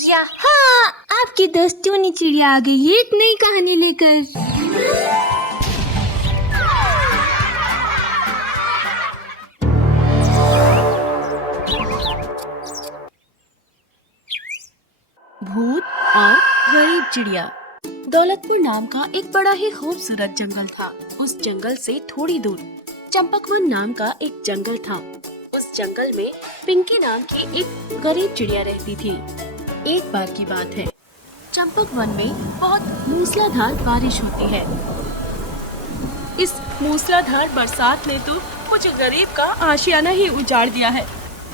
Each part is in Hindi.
या हाँ, आपकी दोस्त टूनी चिड़िया आ गई है एक नई कहानी लेकर। भूत और गरीब चिड़िया। दौलतपुर नाम का एक बड़ा ही खूबसूरत जंगल था। उस जंगल से थोड़ी दूर चंपकवन नाम का एक जंगल था। उस जंगल में पिंकी नाम की एक गरीब चिड़िया रहती थी। एक बार की बात है, चंपकवन में बहुत मूसलाधार बारिश होती है। इस मूसलाधार बरसात ने तो मुझ गरीब का आशियाना ही उजाड़ दिया है।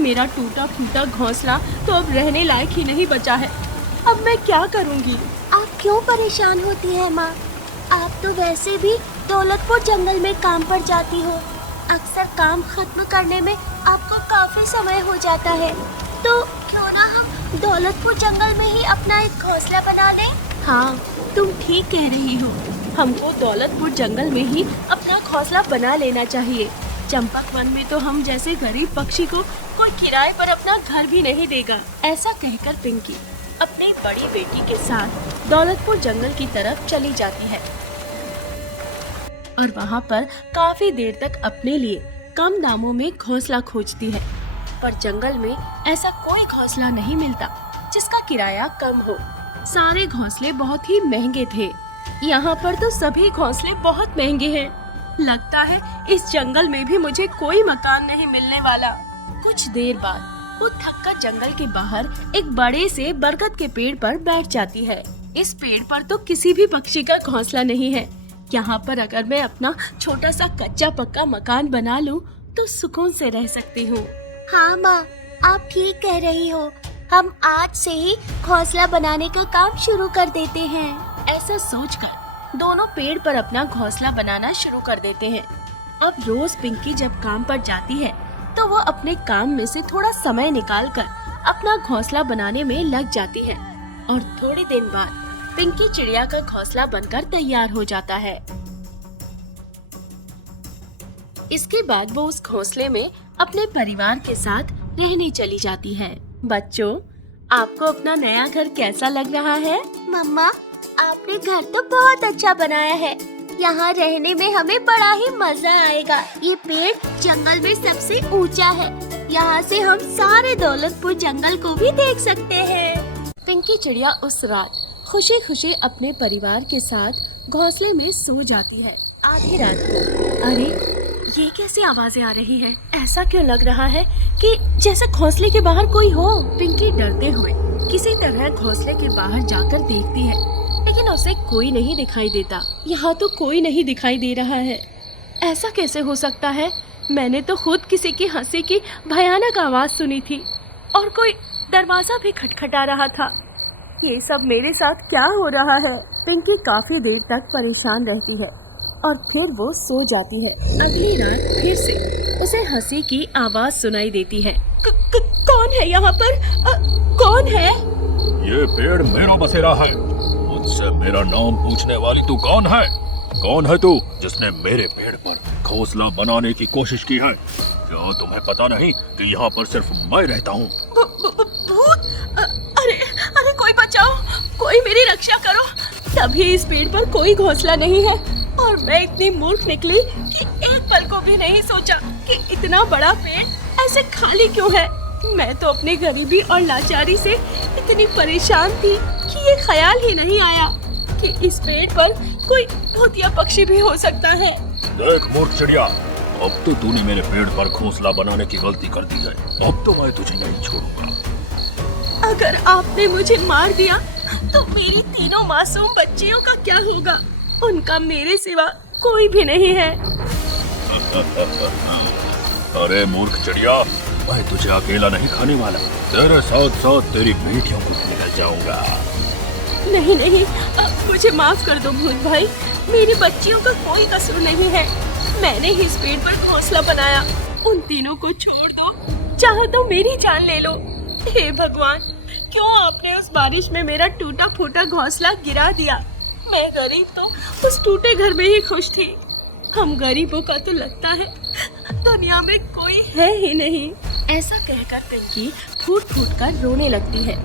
मेरा टूटा फूटा घोंसला तो अब रहने लायक ही नहीं बचा है। अब मैं क्या करूंगी? आप क्यों परेशान होती है माँ? आप तो वैसे भी दौलतपुर जंगल में काम पर जाती हो। अक्सर काम खत्म करने में आपको काफी समय हो जाता है, तो क्यों ना हम दौलतपुर जंगल में ही अपना एक घोंसला बना लें? हाँ, तुम ठीक कह रही हो। हमको दौलतपुर जंगल में ही अपना घोंसला बना लेना चाहिए। चंपकवन में तो हम जैसे गरीब पक्षी को कोई किराए पर अपना घर भी नहीं देगा। ऐसा कहकर पिंकी अपनी बड़ी बेटी के साथ दौलतपुर जंगल की तरफ चली जाती है और वहाँ पर काफी देर तक अपने लिए कम दामों में घोंसला खोजती है। पर जंगल में ऐसा कोई घोंसला नहीं मिलता जिसका किराया कम हो। सारे घोंसले बहुत ही महंगे थे। यहाँ पर तो सभी घोंसले बहुत महंगे हैं। लगता है इस जंगल में भी मुझे कोई मकान नहीं मिलने वाला। कुछ देर बाद वो थककर जंगल के बाहर एक बड़े से बरगद के पेड़ पर बैठ जाती है। इस पेड़ पर तो किसी भी पक्षी का घोंसला नहीं है। यहाँ पर अगर मैं अपना छोटा सा कच्चा पक्का मकान बना लूँ तो सुकून से रह सकती हूँ। हाँ माँ, आप ठीक कह रही हो। हम आज से ही घोंसला बनाने का काम शुरू कर देते हैं। ऐसा सोचकर दोनों पेड़ पर अपना घोंसला बनाना शुरू कर देते हैं। अब रोज पिंकी जब काम पर जाती है तो वो अपने काम में से थोड़ा समय निकालकर अपना घोंसला बनाने में लग जाती है और थोड़ी दिन बाद पिंकी चिड़िया का घोंसला बनकर तैयार हो जाता है। इसके बाद वो उस घोंसले में अपने परिवार के साथ रहने चली जाती है। बच्चों, आपको अपना नया घर कैसा लग रहा है? मम्मा, आपने घर तो बहुत अच्छा बनाया है। यहाँ रहने में हमें बड़ा ही मजा आएगा। ये पेड़ जंगल में सबसे ऊंचा है। यहाँ से हम सारे दौलतपुर जंगल को भी देख सकते हैं। पिंकी चिड़िया उस रात खुशी खुशी अपने परिवार के साथ घोंसले में सो जाती है। आधी रात को अरे, ये कैसी आवाजें आ रही है? ऐसा क्यों लग रहा है कि जैसे घोंसले के बाहर कोई हो। पिंकी डरते हुए किसी तरह घोंसले के बाहर जाकर देखती है, लेकिन उसे कोई नहीं दिखाई देता। यहाँ तो कोई नहीं दिखाई दे रहा है। ऐसा कैसे हो सकता है? मैंने तो खुद किसी की हंसी की भयानक आवाज सुनी थी और कोई दरवाजा भी खटखटा रहा था। ये सब मेरे साथ क्या हो रहा है? पिंकी काफी देर तक परेशान रहती है और फिर वो सो जाती है। अगली रात फिर से उसे हंसी की आवाज सुनाई देती है। कौन है यहाँ पर? कौन है? ये पेड़ मेरा बसेरा है। मुझसे मेरा नाम पूछने वाली तू कौन है? कौन है तू जिसने मेरे पेड़ पर घोंसला बनाने की कोशिश की है? क्या तुम्हें पता नहीं कि यहाँ पर सिर्फ मैं रहता हूँ? भूत! अरे कोई बचाओ, कोई मेरी रक्षा करो। तभी इस पेड़ पर कोई घोंसला नहीं है और मैं इतनी मूर्ख निकली कि एक पल को भी नहीं सोचा कि इतना बड़ा पेड़ ऐसे खाली क्यों है। मैं तो अपनी गरीबी और लाचारी से इतनी परेशान थी कि ये ख्याल ही नहीं आया कि इस पेड़ पर कोई भूतिया पक्षी भी हो सकता है। देख मूर्ख चिड़िया, अब तो तूने मेरे पेड़ पर घोंसला बनाने की गलती कर दी है। अब तो मैं तुझे नहीं छोड़ूंगा। अगर आपने मुझे मार दिया तो मेरी तीनों मासूम बच्चियों का क्या होगा? उनका मेरे सिवा कोई भी नहीं है। अरे मूर्ख चिड़िया, मैं तुझे अकेला नहीं खाने वाला। तेरे साथ साथ तेरी बेटियों को लेकर जाऊंगा। नहीं, मुझे माफ कर दो भूत भाई। मेरी बच्चियों का कोई कसूर नहीं है। मैंने ही इस पेड़ पर घोंसला बनाया। उन तीनों को छोड़ दो, चाहे तो मेरी जान ले लो। हे भगवान, क्यों आपने उस बारिश में मेरा टूटा फूटा घोंसला गिरा दिया? मैं गरीब तो उस टूटे घर में ही खुश थी। हम गरीबों का तो लगता है दुनिया में कोई है ही नहीं। ऐसा कहकर पिंकी फूट फूट कर रोने लगती है।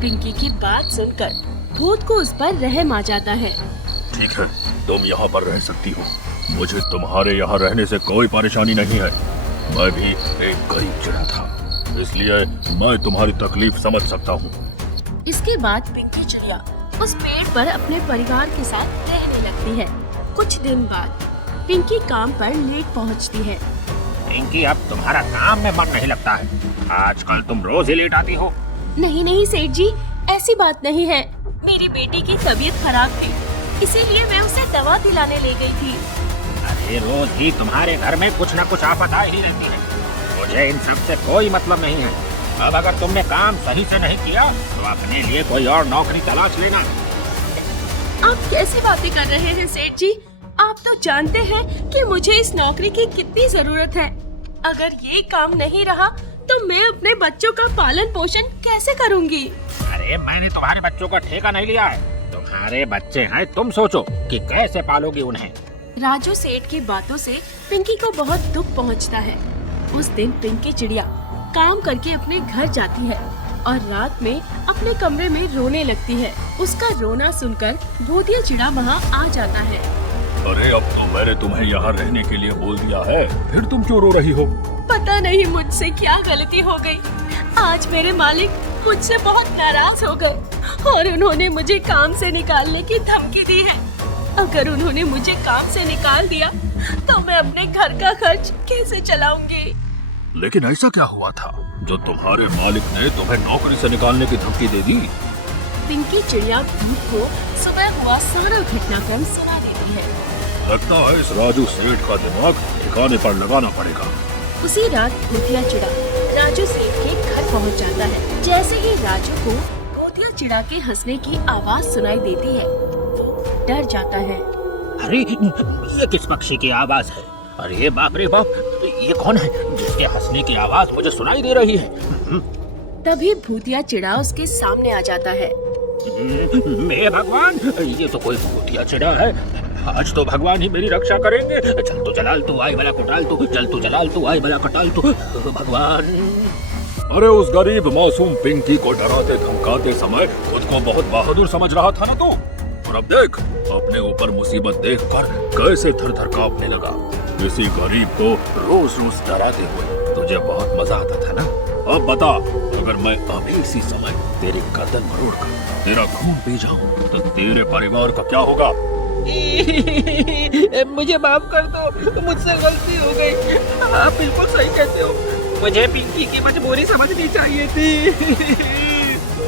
पिंकी की बात सुनकर भूत को उस पर रहम आ जाता है। ठीक है, तुम यहाँ पर रह सकती हो। मुझे तुम्हारे यहाँ रहने से कोई परेशानी नहीं है। मैं भी एक गरीब चिड़ा था, इसलिए मैं तुम्हारी तकलीफ समझ सकता हूँ। इसके बाद पिंकी चिड़िया उस पेड़ पर अपने परिवार के साथ रहने लगती है। कुछ दिन बाद पिंकी काम पर लेट पहुँचती है। पिंकी, अब तुम्हारा काम में मन नहीं लगता है। आजकल तुम रोज ही लेट आती हो। नहीं नहीं सेठ जी, ऐसी बात नहीं है। मेरी बेटी की तबीयत खराब थी, इसीलिए मैं उसे दवा दिलाने ले गई थी। अरे रोज ही तुम्हारे घर में कुछ न कुछ आफत आ ही रहती है। मुझे इन सब से कोई मतलब नहीं है। अब अगर तुमने काम सही से नहीं किया तो अपने लिए कोई और नौकरी तलाश लेना। आप कैसी बातें कर रहे हैं सेठ जी? आप तो जानते हैं कि मुझे इस नौकरी की कितनी जरूरत है। अगर ये काम नहीं रहा तो मैं अपने बच्चों का पालन पोषण कैसे करूंगी? अरे मैंने तुम्हारे बच्चों का ठेका नहीं लिया है। तुम्हारे बच्चे हैं, तुम सोचो कि कैसे पालोगी उन्हें। राजू सेठ की बातों से पिंकी को बहुत दुख पहुंचता है। उस दिन पिंकी चिड़िया काम करके अपने घर जाती है और रात में अपने कमरे में रोने लगती है। उसका रोना सुनकर भूतिया चिड़ा वहाँ आ जाता है। अरे अब तो मैंने तुम्हें यहाँ रहने के लिए बोल दिया है, फिर तुम क्यों रो रही हो? पता नहीं मुझसे क्या गलती हो गई। आज मेरे मालिक मुझसे बहुत नाराज हो गए और उन्होंने मुझे काम से निकालने की धमकी दी है। अगर उन्होंने मुझे काम से निकाल दिया तो मैं अपने घर का खर्च कैसे चलाऊंगी? लेकिन ऐसा क्या हुआ था जो तुम्हारे मालिक ने तुम्हें नौकरी से निकालने की धमकी दे दी? पिंकी चिड़िया भूत को सुबह हुआ सारा घटनाक्रम सुना देती है। लगता है इस राजू सेठ का दिमाग ठिकाने पर लगाना पड़ेगा। उसी रात भूतिया चिड़ा राजू सेठ के घर पहुंच जाता है। जैसे ही राजू को भूतिया चिड़ा के हंसने की आवाज सुनाई देती है, वो डर जाता है। अरे ये किस पक्षी की आवाज है? अरे बाप रे बाप, ये कौन है जिसके हंसने की आवाज मुझे सुनाई दे रही है? तभी भूतिया चिड़ा उसके सामने आ जाता है। मेरे भगवान, ये तो कोई भूतिया चिड़ा है। आज तो भगवान ही मेरी रक्षा करेंगे। चल तू जलाल तू आई भला कटाल तू, चल तू जलाल तू आई भला कटाल तू। भगवान! अरे उस गरीब मासूम पिंकी को डराते धमकाते समय खुद को बहुत बहादुर समझ रहा था ना तू? और अब देख, अपने ऊपर मुसीबत देखकर कैसे थर थर कांपने लगा। किसी गरीब को रोज रोज डराते हुए तुझे बहुत मजा आता था ना? अब बता, अगर मैं अभी इसी समय तेरी गर्दन मरोड़कर तेरा खून पी जाऊं तो तेरे परिवार का क्या होगा? मुझे माफ कर दो, मुझसे गलती हो गई। आप बिल्कुल सही कहते हो, मुझे पिंकी की मजबूरी समझनी चाहिए थी।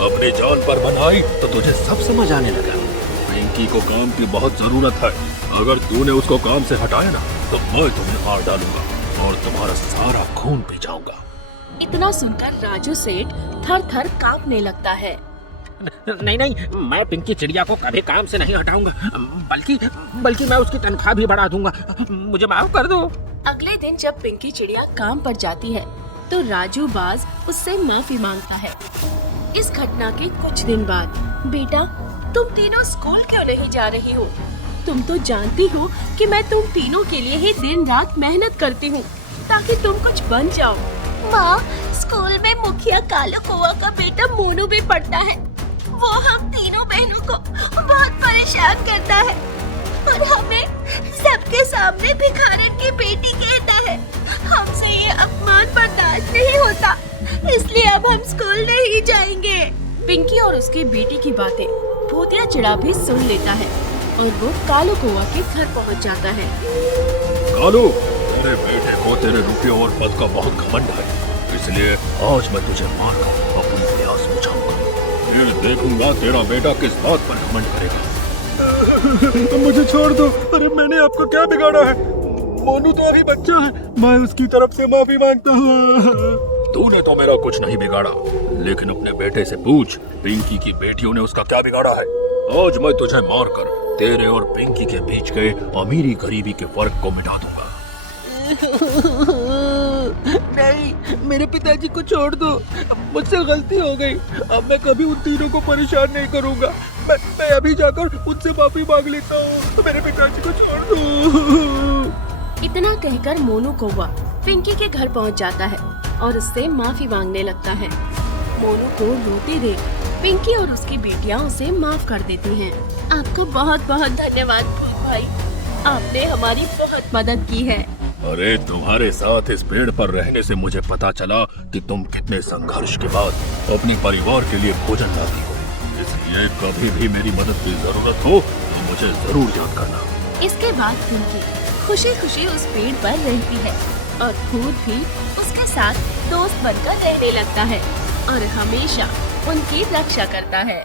अपनी जान पर बनाई तो तुझे सब समझ आने लगा। पिंकी को काम की बहुत जरूरत है। अगर तूने उसको काम से हटाया ना तो मैं तुम्हें मार डालूंगा और तुम्हारा सारा खून पी जाऊंगा। इतना सुनकर राजू सेठ थर थर कांपने लगता है। नहीं नहीं, मैं पिंकी चिड़िया को कभी काम से नहीं हटाऊंगा, बल्कि मैं उसकी तनख्वाह भी बढ़ा दूंगा। मुझे माफ कर दो। अगले दिन जब पिंकी चिड़िया काम पर जाती है तो राजू बाज उससे माफी मांगता है। इस घटना के कुछ दिन बाद, बेटा तुम तीनों स्कूल क्यों नहीं जा रही हो? तुम तो जानती हो कि मैं तुम तीनों के लिए ही दिन रात मेहनत करती हूँ ताकि तुम कुछ बन जाओ। माँ, स्कूल में मुखिया कालू कौवा का बेटा मोनू भी पढ़ता है। वो हम तीनों बहनों को बहुत परेशान करता है और हमें सबके सामने भिखारन की बेटी कहता है। हमसे ये अपमान बर्दाश्त नहीं होता, इसलिए अब हम स्कूल नहीं जाएंगे। पिंकी और उसकी बेटी की बातें भूतिया चिड़ा भी सुन लेता है और वो कालू कौवा के घर पहुंच जाता है। कालू, तेरे बेटे को तेरे रुपयों और पद का बहुत घमंड है, इसलिए आज मैं तुझे मारकर अपनी प्यास बुझाऊंगा। फिर देखूंगा तेरा बेटा किस बात पर घमंड करेगा। मुझे छोड़ दो। अरे मैंने आपको क्या बिगाड़ा है? मोनू तो अभी बच्चा है, मैं उसकी तरफ से माफी मांगता हूँ। तूने तो मेरा कुछ नहीं बिगाड़ा, लेकिन अपने बेटे से पूछ पिंकी की बेटियों ने उसका क्या बिगाड़ा है। आज मैं तुझे मारकर तेरे और पिंकी के बीच के अमीरी गरीबी के फर्क को मिटा दूंगा। नहीं, मेरे पिताजी को छोड़ दो, मुझसे गलती हो गई। अब मैं कभी उन तीनों को परेशान नहीं करूंगा। मैं अभी जाकर उनसे माफी मांग लेता हूँ। मेरे पिताजी को छोड़ दो। इतना कहकर मोनू कौवा पिंकी के घर पहुंच जाता है और उससे माफी मांगने लगता है। मोनू को रोते देख पिंकी और उसकी बेटियां उसे माफ कर देती हैं। आपका बहुत बहुत धन्यवाद भूत भाई, आपने हमारी बहुत मदद की है। अरे तुम्हारे साथ इस पेड़ पर रहने से मुझे पता चला कि तुम कितने संघर्ष के बाद अपने परिवार के लिए भोजन लाती हो, इसलिए कभी भी मेरी मदद की जरूरत हो तो मुझे जरूर याद करना। इसके बाद पिंकी खुशी खुशी उस पेड़ पर रहती है और भूत भी उसके साथ दोस्त बनकर रहने लगता है और हमेशा उनकी रक्षा करता है।